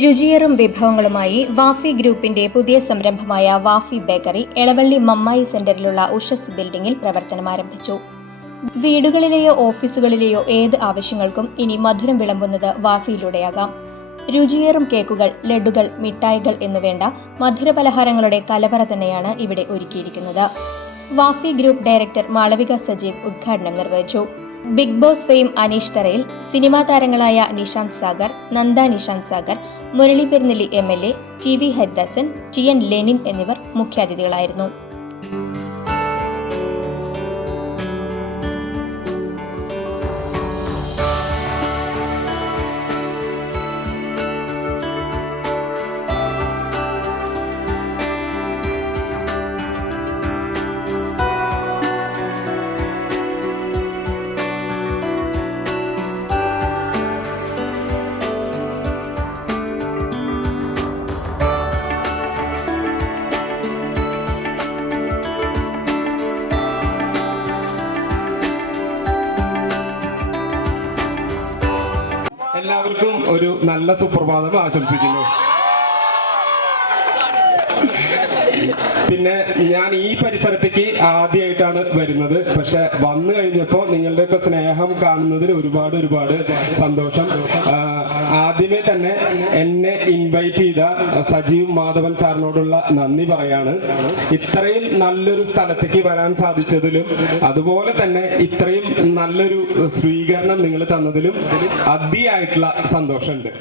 രുചിയേറും വിഭവങ്ങളുമായി വാഫി ഗ്രൂപ്പിന്റെ പുതിയ സംരംഭമായ വാഫി ബേക്കറി എളവള്ളി മമ്മായി സെന്ററിലുള്ള ഉഷസ് ബിൽഡിംഗിൽ പ്രവർത്തനം ആരംഭിച്ചു. വീടുകളിലെയോ ഓഫീസുകളിലെയോ ഏത് ആവശ്യങ്ങൾക്കും ഇനി മധുരം വിളമ്പുന്നത് വാഫിയിലൂടെയാകാം. രുചിയേറും കേക്കുകൾ, ലഡുകൾ, മിഠായികൾ എന്നുവേണ്ട മധുരപലഹാരങ്ങളുടെ കലവറ തന്നെയാണ് ഇവിടെ ഒരുക്കിയിരിക്കുന്നത്. വാഫി ഗ്രൂപ്പ് ഡയറക്ടർ മാളവിക സജീവ് ഉദ്ഘാടനം നിർവഹിച്ചു. Bigg Boss fame Aneesh Tharayil, cinema താരങ്ങളായ Nishanth Sagar, Nanda Nishanth Sagar, Murali Perunnelli MLA, TV Haridasan, TN Lenin എന്നിവർ മുഖ്യാതിഥികളായിരുന്നു. എല്ലാവർക്കും ഒരു നല്ല സുപ്രഭാതം ആശംസിക്കുന്നു. പിന്നെ ഞാൻ ഈ പരിസരത്തേക്ക് ആദ്യമായിട്ടാണ് വരുന്നത്. പക്ഷെ വന്നു കഴിഞ്ഞപ്പോൾ നിങ്ങളുടെയൊക്കെ സ്നേഹം കാണുന്നതിൽ ഒരുപാട് സന്തോഷം. ആദ്യമേ തന്നെ എന്നെ ഇൻവൈറ്റ് ചെയ്ത സജീവ് മാധവൻ സാറിനോടുള്ള നന്ദി പറയാണ്. ഇത്രയും നല്ലൊരു സ്ഥലത്തേക്ക് വരാൻ സാധിച്ചതിലും അതുപോലെ തന്നെ ഇത്രയും നല്ലൊരു സ്വീകരണം നിങ്ങൾ തന്നതിലും അതിയായിട്ടുള്ള സന്തോഷമുണ്ട്.